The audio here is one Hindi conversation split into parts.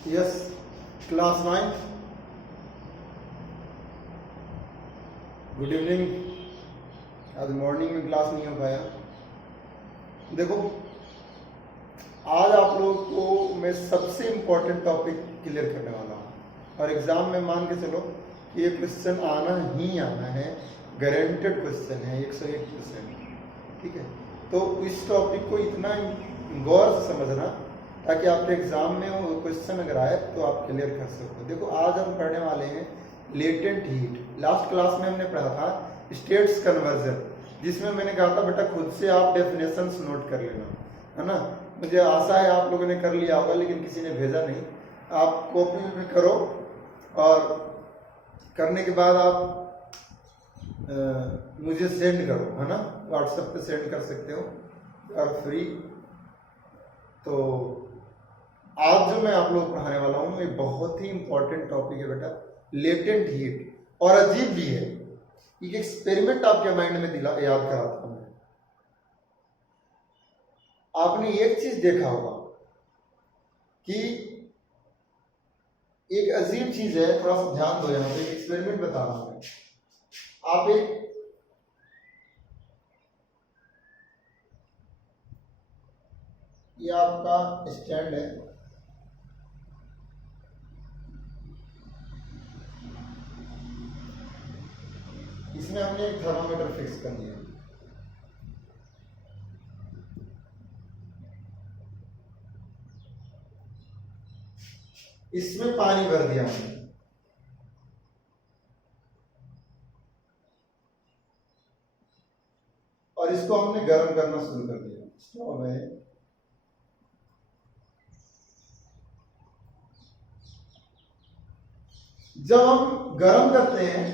Yes, class 9, good evening. आज मॉर्निंग में क्लास नहीं हो पाया। देखो, आज आप लोगों को मैं सबसे इम्पोर्टेंट टॉपिक क्लियर करने वाला हूँ और एग्जाम में मान के चलो कि ये क्वेश्चन आना ही आना है, गारंटेड क्वेश्चन है 101%। ठीक है, तो इस टॉपिक को इतना गौर से समझना ताकि आपके एग्जाम में वो क्वेश्चन अगर आए तो आप क्लियर कर सको। देखो, आज हम पढ़ने वाले हैं लेटेंट हीट। लास्ट क्लास में हमने पढ़ा था स्टेट्स कन्वर्जन, जिसमें मैंने कहा था बेटा खुद से आप डेफिनेशंस नोट कर लेना, है ना। मुझे आशा है आप लोगों ने कर लिया होगा, लेकिन किसी ने भेजा नहीं। आप कॉपी में करो और करने के बाद आप मुझे सेंड करो, है ना। व्हाट्सएप पे सेंड कर सकते हो और फ्री। तो आज जो मैं आप लोग को पढ़ाने वाला हूँ ये बहुत ही इंपॉर्टेंट टॉपिक है बेटा, लेटेंट हीट। और अजीब भी है, एक एक्सपेरिमेंट आपके माइंड में याद कराता हूँ। आपने एक चीज देखा होगा कि एक अजीब चीज है, थोड़ा सा ध्यान दो। यहाँ पे एक एक्सपेरिमेंट बता रहा हूं। आप ये आपका स्टैंड है, इसमें हमने एक थर्मामीटर फिक्स कर दिया। इसमें पानी भर दिया हमने और इसको हमने गर्म करना शुरू कर दिया। स्टोव है, जब हम गर्म करते हैं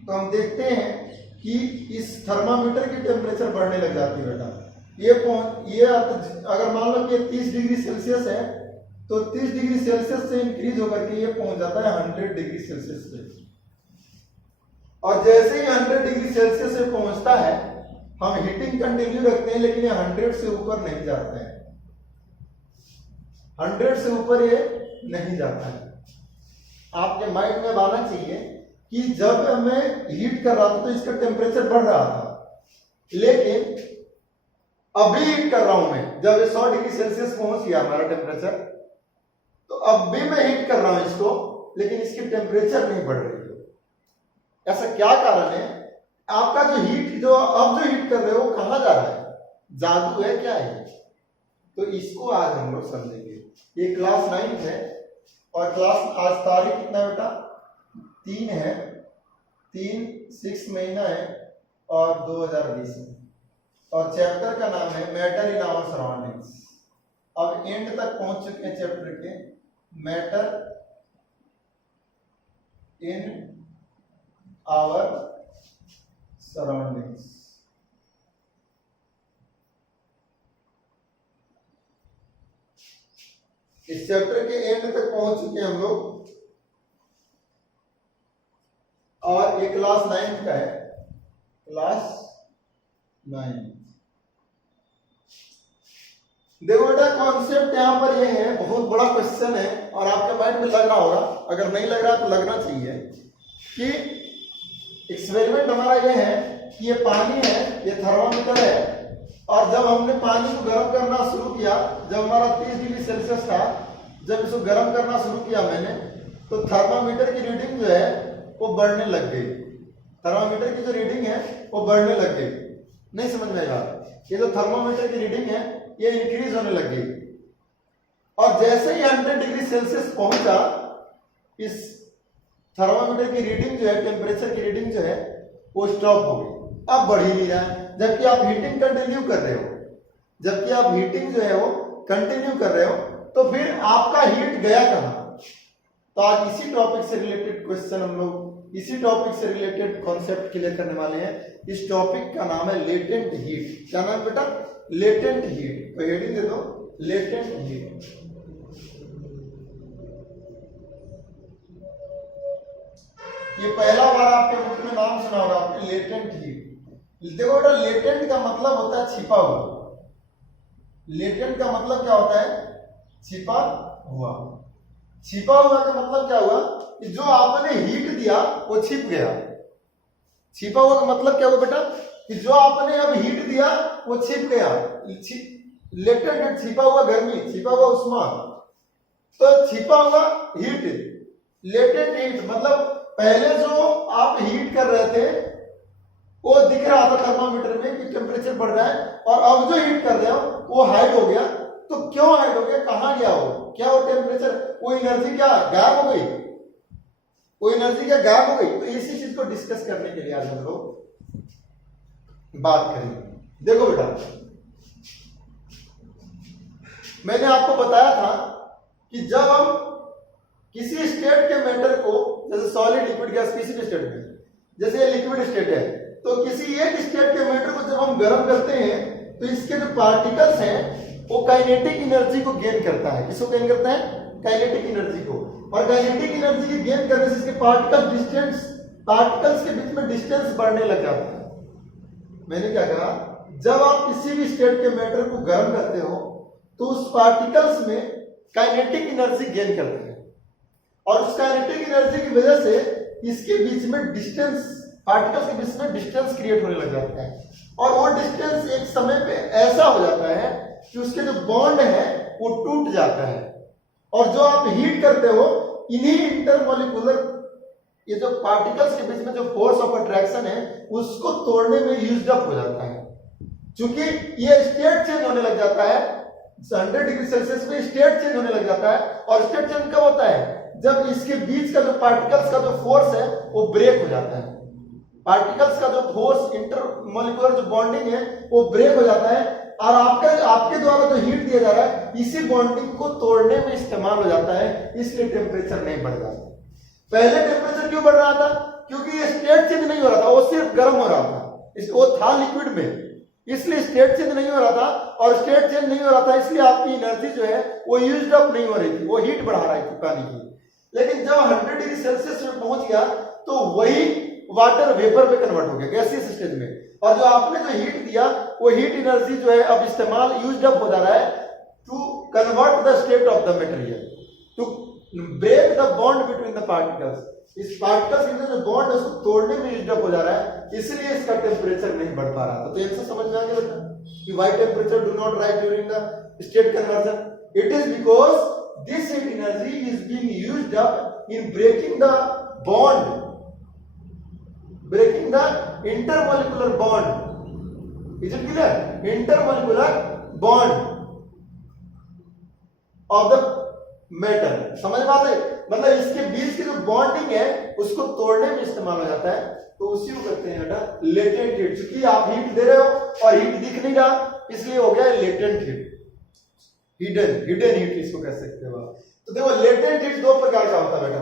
तो हम देखते हैं कि इस थर्मामीटर की टेम्परेचर बढ़ने लग जाती है बेटा। ये अगर मान लो कि 30 डिग्री सेल्सियस है तो 30 डिग्री सेल्सियस से इंक्रीज होकर के ये पहुंच जाता है 100 डिग्री सेल्सियस पे। और जैसे ही 100 डिग्री सेल्सियस से पहुंचता है हम हीटिंग कंटिन्यू रखते हैं, लेकिन ये 100 से ऊपर नहीं जाता है। 100 से ऊपर ये नहीं जाता है। आपके माइंड में आना चाहिए कि जब मैं हीट कर रहा था तो इसका टेम्परेचर बढ़ रहा था, लेकिन अभी हीट कर रहा हूं मैं, जब 100 डिग्री सेल्सियस पहुंच गया हमारा टेम्परेचर, तो अब भी मैं हीट कर रहा हूं इसको, लेकिन इसकी टेम्परेचर नहीं बढ़ रही है। ऐसा क्या कारण है? आपका जो हीट अब जो हीट कर रहे हो कहां जा रहा है? जादू है क्या है? तो इसको आज हम लोग समझेंगे। ये क्लास 9 है और क्लास आज तारीख कितना बेटा? 3 है, 6 महीना है और 2020 है। और चैप्टर का नाम है मैटर इन आवर सराउंडिंग्स। अब एंड तक पहुंच चुके हैं चैप्टर के। Matter in our surroundings. इस चैप्टर के एंड तक पहुंच चुके हैं हम लोग और ये क्लास 9 का है, क्लास 9। देखो बेटा, कॉन्सेप्ट यहां पर ये है, बहुत बड़ा क्वेश्चन है और आपके माइंड में लग रहा होगा, अगर नहीं लग रहा तो लगना चाहिए कि एक्सपेरिमेंट हमारा ये है कि ये पानी है, ये थर्मामीटर है, और जब हमने पानी को गर्म करना शुरू किया, जब हमारा 30 डिग्री सेल्सियस था, जब इसको गर्म करना शुरू किया मैंने, तो थर्मामीटर की रीडिंग जो है वो बढ़ने लग गई। थर्मामीटर की जो रीडिंग है वो बढ़ने लग गई। नहीं समझ में आया? ये जो थर्मामीटर की रीडिंग है ये इंक्रीज होने लग गई और जैसे ही 100 डिग्री सेल्सियस पहुंचा, इस थर्मामीटर की रीडिंग जो है, टेम्परेचर की रीडिंग जो है वो स्टॉप हो गई। अब बढ़ ही नहीं रहा है, जबकि आप हीटिंग कंटिन्यू कर रहे हो। जबकि आप हीटिंग जो है वो कंटिन्यू कर रहे हो, तो फिर आपका हीट गया कहां? तो आज इसी टॉपिक से रिलेटेड क्वेश्चन हम लोग, इसी टॉपिक से रिलेटेड कॉन्सेप्ट क्लियर करने वाले हैं। इस टॉपिक का नाम है लेटेंट हीट। क्या नाम बेटा? Latent heat. तो हेडिंग दे दो, लेटेंट हीट। ये पहला बार आपके बुक में नाम सुना होगा आपने, लेटेंट हीट। देखो बेटा, लेटेंट का मतलब होता है छिपा हुआ। लेटेंट का मतलब क्या होता है? छिपा हुआ। छिपा हुआ का मतलब क्या हुआ कि जो आपने हीट दिया वो छिप गया। छिपा हुआ का मतलब क्या हुआ बेटा कि जो आपने अब हीट दिया वो छिप गया। लेटेंट हीट, छिपा हुआ गर्मी, छिपा हुआ उष्मा। तो छिपा हुआ हीट, लेटेंट हीट मतलब पहले जो आप हीट कर रहे थे वो दिख रहा था थर्मामीटर में कि टेम्परेचर बढ़ रहा है, और अब जो हीट कर रहे हो वो हाइड हो गया। तो क्यों हाइड हो गया, कहां गया वो, क्या वो टेम्परेचर, वो एनर्जी क्या गायब हो गई, वो एनर्जी क्या गायब हो गई। तो इसी चीज को डिस्कस करने के लिए आज हम लोग बात करेंगे। देखो बेटा, मैंने आपको बताया था कि जब हम किसी स्टेट के मैटर को, जैसे सॉलिड, लिक्विड, गैस, किसी भी स्टेट में, जैसे ये लिक्विड स्टेट है, तो किसी एक स्टेट के मैटर को जब हम गर्म करते हैं तो इसके जो पार्टिकल्स हैं वो काइनेटिक एनर्जी को गेन करता है। किसको गेन करता है, काइनेटिक एनर्जी को। और काइनेटिक एनर्जी की गेन करने से इसके पार्टिकल्स के बीच में डिस्टेंस बढ़ने लग जाता है। मैंने क्या कहा, जब आप किसी भी स्टेट के मैटर को गर्म करते हो तो उस पार्टिकल्स में काइनेटिक एनर्जी गेन करते हैं, और उस काइनेटिक एनर्जी की वजह से इसके बीच में डिस्टेंस, पार्टिकल्स के बीच में डिस्टेंस क्रिएट होने लग जाता है। और वो डिस्टेंस एक समय पे ऐसा हो जाता है कि उसके जो बॉन्ड है वो टूट जाता है, और जो आप हीट करते हो इन्हीं इंटरमॉलिक्यूलर, ये जो पार्टिकल्स के बीच में जो फोर्स ऑफ अट्रैक्शन है उसको तोड़ने में यूज्ड अप हो जाता है। क्योंकि ये स्टेट चेंज होने लग जाता है, 100 डिग्री सेल्सियस में स्टेट चेंज होने लग जाता है। और स्टेट चेंज कब होता है, जब इसके बीच का जो पार्टिकल्स का जो फोर्स है वो ब्रेक हो जाता है। पार्टिकल्स का जो फोर्स, इंटरमॉलिक्यूलर जो बॉन्डिंग है वो ब्रेक हो जाता है, और आपके द्वारा जो हीट दिया जा रहा है इसी बॉन्डिंग को तोड़ने में इस्तेमाल हो जाता है, इसलिए टेम्परेचर नहीं बढ़ जाता। पहले टेम्परेचर क्यों बढ़ रहा था, क्योंकि ये स्टेट चेंज नहीं हो रहा था, वो सिर्फ गर्म हो रहा था, वो था लिक्विड में, इसलिए स्टेट चेंज नहीं हो रहा था। और स्टेट चेंज नहीं हो रहा था इसलिए आपकी एनर्जी जो है वो यूज्ड अप नहीं हो रही थी, वो हीट बढ़ा रही थी पानी की। लेकिन जब 100 डिग्री सेल्सियस में पहुंच गया तो वही वाटर वेपर में कन्वर्ट हो गया, गैसियस स्टेज में, और जो आपने जो हीट दिया वो हीट एनर्जी जो है अब इस्तेमाल, यूज्ड अप हो जा रहा है to convert the state of the material, to break the bond between the particles. इस पार्टिकल्स के जो बॉन्ड है उसको तोड़ने में यूज्ड अप हो जा रहा है, इसलिए इसका टेम्परेचर नहीं बढ़ पा रहा था। तो इससे समझ में आ गया बेटा कि why temperature do not rise during the state conversion, it is because this heat energy is being used up in breaking the bond, breaking the intermolecular bond. Is it clear? Intermolecular bond of the metal. समझ में आता है, मतलब इसके बीच की जो बॉन्डिंग है उसको तोड़ने में इस्तेमाल हो जाता है। तो उसी को कहते हैं बेटा लेटेंट हीट। क्योंकि आप हीट दे रहे हो और हीट दिख नहीं रहा, इसलिए हो गया लेटेंट हीट, हिडन हीट इसको कह सकते हो आप। तो देखो लेटेंट हीट दो प्रकार का होता है बेटा,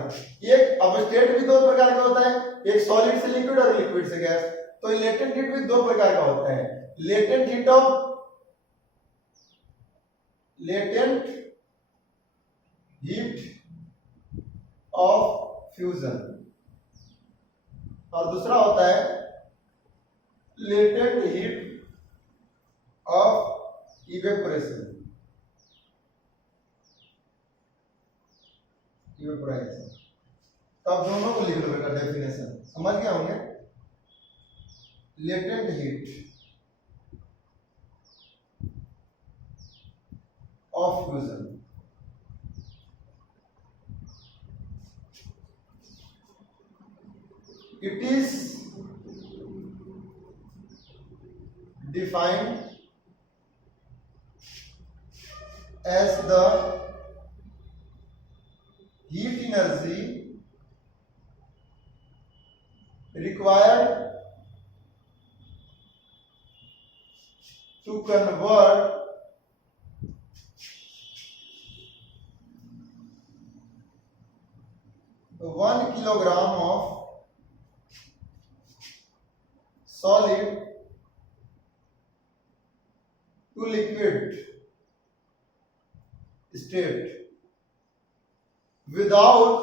एक अब स्टेट भी दो प्रकार का होता है, एक सॉलिड से लिक्विड और लिक्विड से गैस। तो लेटेंट हीट भी दो प्रकार का होता है, लेटेंट हीट ऑफ फ्यूजन, और दूसरा होता है लेटेंट हीट ऑफ इवेपोरेशन। तो आप दोनों को लिख लो बेटा, डेफिनेशन समझ गए होंगे। Latent heat of fusion, it is defined as the heat energy required to convert one kilogram of solid to liquid state without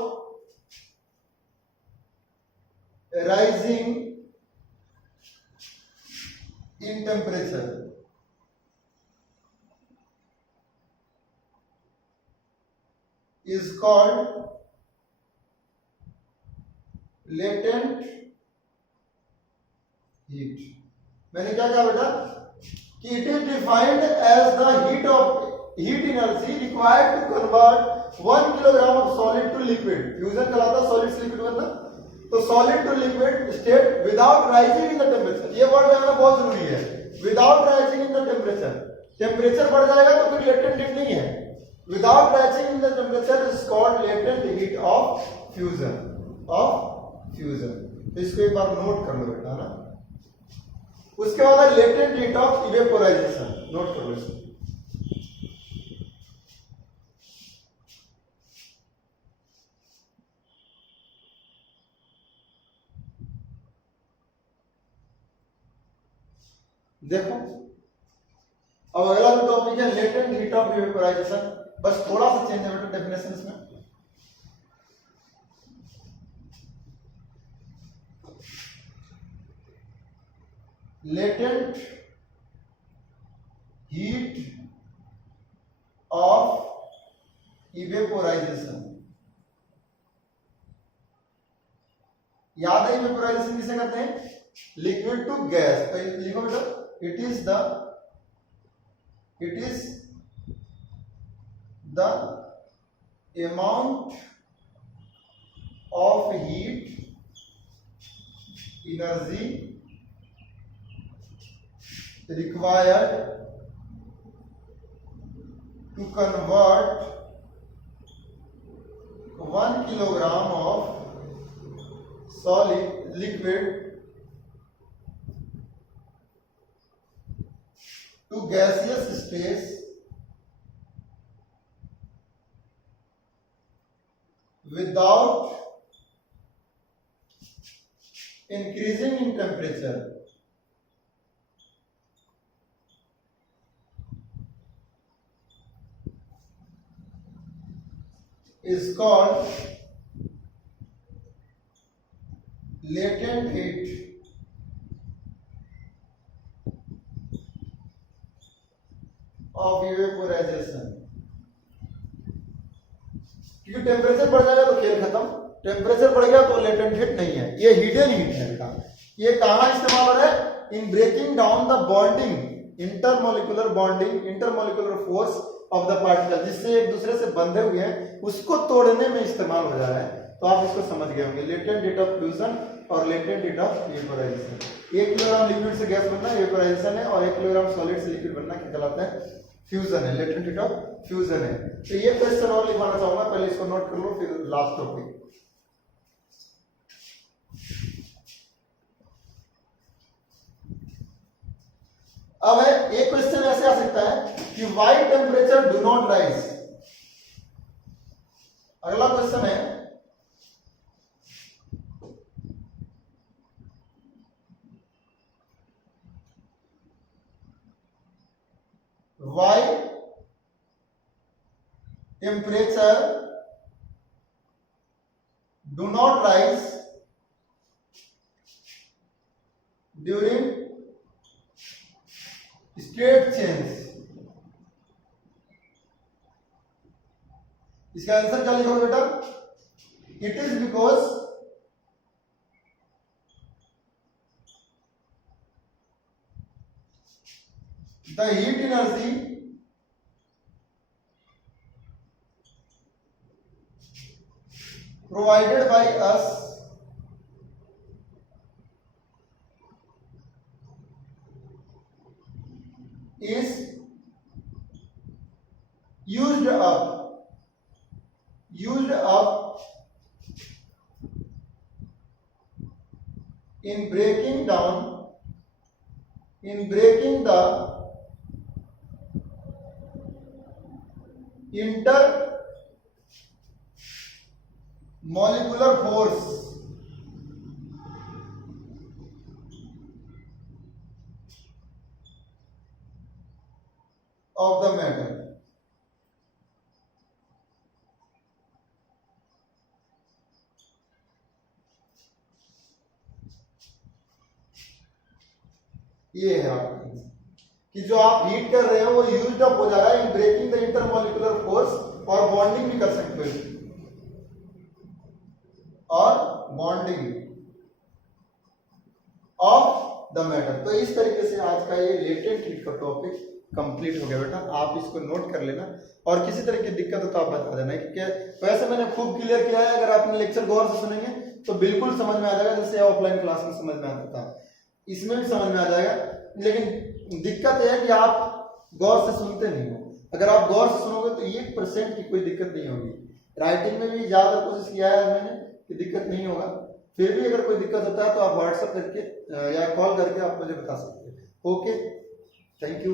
rising in temperature. तो is called latent heat. मैंने क्या कहा बेटा कि it is defined as the heat energy required to convert 1 kilogram of solid to liquid. Fusion कहलाता है solid से liquid बनना. तो solid to liquid state without rising in the temperature. ये वर्ड जानना बहुत जरूरी है. Without rising in the temperature. Temperature बढ़ जाएगा तो फिर latent heat नहीं है. Without rising in the temperature is called latent heat of fusion. तो इसको एक बार नोट कर लो बेटा ना. उसके बाद है latent heat of evaporization. Note कर लो इसको. देखो अब अगला जो टॉपिक है लेटेंट हीट ऑफ इवेपोराइजेशन. बस थोड़ा सा चेंज है बेटा डेफिनेशन में. Latent heat of evaporisation. याद है इवेपोराइजेशन किसे कहते हैं? Liquid to gas. तो लिखो बेटा it is the amount of heat energy required to convert 1 kilogram of solid liquid to gaseous state without increasing in temperature. Is called latent heat of evaporization. क्योंकि टेम्परेचर बढ़ जाएगा तो खेल खत्म. टेम्परेचर बढ़ गया तो लेटेंट हीट नहीं है, ये हिडन हीट है बेटा. ये कहां इस्तेमाल हो रहा है? In breaking down the bonding, intermolecular bonding, intermolecular force of the particle, जिससे एक दूसरे से बंधे हुए हैं उसको तोड़ने में इस्तेमाल हो जा रहा है. तो आप इसको समझ गए होंगे. लेटेंट हीट ऑफ फ्यूजन और latent heat of evaporisation. 1 kilogram liquid से गैस बनना इवेपोराइजेशन है, और 1 किलोग्राम सॉलिड से लिक्विड बनना क्या कहलाता है? फ्यूजन है. लेटेंट हीट ऑफ फ्यूजन है. तो ये क्वेश्चन और लिखवाना चाहूंगा, पहले इसको नोट कर लो फिर लास्ट टॉपिक. अब है एक क्वेश्चन ऐसे आ सकता है कि why temperature do not rise. अगला क्वेश्चन है why temperature do not rise during state change. इसका आंसर क्या लिखोगे बेटा? It is because the heat energy provided by us is used up in breaking the intermolecular force of the matter. ये है आपका. कि जो आप हीट कर रहे हो वो यूज्ड अप हो जा रहा है in breaking the intermolecular force, और बॉन्डिंग भी कर सकते हो, और बॉन्डिंग ऑफ द मैटर। तो इस तरीके से आज का ये लेटेंट हीट का टॉपिक कंप्लीट हो गया बेटा, आप इसको नोट कर लेना, और किसी तरह की दिक्कत हो तो आप बता देना। क्योंकि वैसे मैंने खूब क्लियर किया है, अगर आपने लेक्चर गौर से सुनेंगे तो बिल्कुल समझ में आ जाएगा, जैसे ऑफलाइन क्लास में समझ में आता था, इसमें भी समझ में आ जाएगा। लेकिन दिक्कत यह है कि आप गौर से सुनते नहीं हो। अगर आप गौर से सुनोगे तो 1% की कोई दिक्कत नहीं होगी। राइटिंग में भी ज्यादा कोशिश किया है मैंने कि दिक्कत नहीं होगा, फिर भी अगर कोई दिक्कत होता है तो आप व्हाट्सएप करके या कॉल करके आप मुझे बता सकते हैं। Okay, thank you.